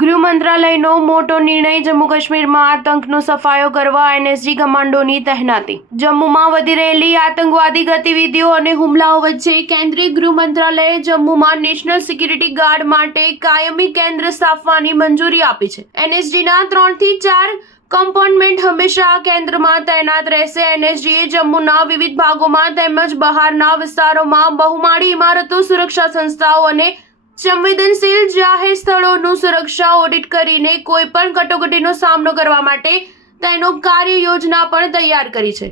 ગૃહ મંત્રાલયનો મોટો નિર્ણય જમ્મુ કાશ્મીરમાં આતંકનો સફાયો કરવા એનએસજી કમાન્ડોની તહેનાતી. જમ્મુમાં વધી રહેલી આતંકવાદી ગતિવિધિઓ અને હુમલાઓ વચ્ચે કેન્દ્રીય ગૃહ મંત્રાલયે જમ્મુમાં નેશનલ સિક્યુરિટી ગાર્ડ માટે કાયમી કેન્દ્ર સ્થાપવાની મંજૂરી આપી છે. એનએસજીના 3 થી 4 કમ્પાર્ટમેન્ટ હંમેશા આ કેન્દ્રમાં તૈનાત રહેશે. એનએસજીએ જમ્મુના વિવિધ ભાગોમાં તેમજ બહારના વિસ્તારોમાં બહુમાળી ઇમારતો, સુરક્ષા સંસ્થાઓ અને સંવેદનશીલ જાહેર સ્થળોનું સુરક્ષા ઓડિટ કરીને કોઈપણ કટોકટીનો સામનો કરવા માટે તેનો કાર્ય યોજના પણ તૈયાર કરી છે.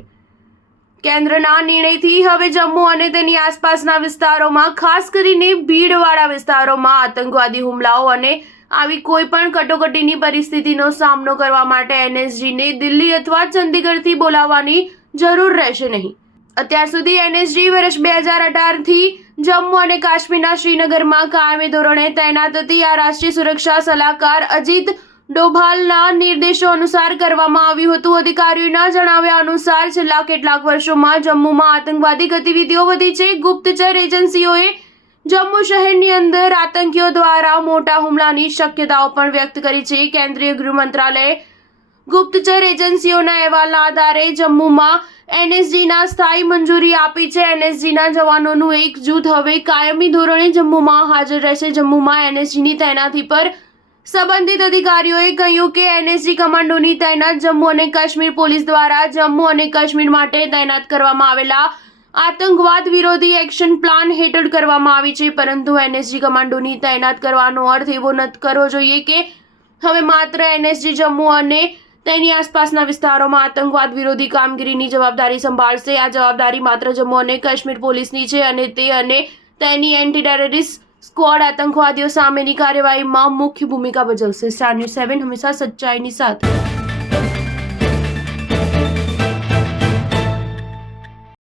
કેન્દ્રના નિર્ણયથી હવે જમ્મુ અને તેની આસપાસના વિસ્તારોમાં, ખાસ કરીને ભીડવાળા વિસ્તારોમાં આતંકવાદી હુમલાઓ અને આવી કોઈપણ કટોકટીની પરિસ્થિતિનો સામનો કરવા માટે એનએસજીને દિલ્હી અથવા ચંદીગઢથી બોલાવવાની જરૂર રહેશે નહીં. અત્યાર સુધી એનએસજી વર્ષ 2018થી જમ્મુ અને કાશ્મીરના શ્રીનગરમાં કાયમી ધોરણે તૈનાત હતી. આ રાષ્ટ્રીય સુરક્ષા સલાહકાર અજીત ડોભાલના નિર્દેશો અનુસાર કરવામાં આવ્યું હતું. અધિકારીઓના જણાવ્યા અનુસાર છેલ્લા કેટલાક વર્ષોમાં જમ્મુમાં આતંકવાદી ગતિવિધિઓ વધી છે. ગુપ્તચર એજન્સીઓએ જમ્મુ શહેરની અંદર આતંકીઓ દ્વારા મોટા હુમલાની શક્યતાઓ પણ વ્યક્ત કરી છે. કેન્દ્રીય ગૃહ મંત્રાલયે ગુપ્તચર એજન્સીઓના અહેવાલના આધારે જમ્મુમાં એનએસજીના સ્થાયી મંજૂરી આપી છે. એનએસજીના જવાનોનું એક જૂથ હવે કાયમી ધોરણે જમ્મુમાં હાજર રહેશે. જમ્મુમાં એનએસજીની તૈનાતી પર સંબંધિત અધિકારીઓએ કહ્યું કે એનએસજી કમાન્ડોની તૈનાત જમ્મુ અને કાશ્મીર પોલીસ દ્વારા જમ્મુ અને કાશ્મીર માટે તૈનાત કરવામાં આવેલા આતંકવાદ વિરોધી એક્શન પ્લાન હેઠળ કરવામાં આવી છે. પરંતુ એનએસજી કમાન્ડોની તૈનાત કરવાનો અર્થ એવો ન કરવો જોઈએ કે હવે માત્ર એનએસજી જમ્મુ અને તેની આસપાસના વિસ્તારોમાં આતંકવાદ વિરોધી કામગીરીની જવાબદારી સંભાળશે. આ જવાબદારી માત્ર જમ્મુ અને કાશ્મીર પોલીસની છે અને તેની એન્ટી ટેરરિસ્ટ સ્ક્વોડ આતંકવાદીઓ સામેની કાર્યવાહીમાં મુખ્ય ભૂમિકા ભજવશે. સ્ટાર ન્યૂઝ 7 હંમેશા સચ્ચાઈની સાથે.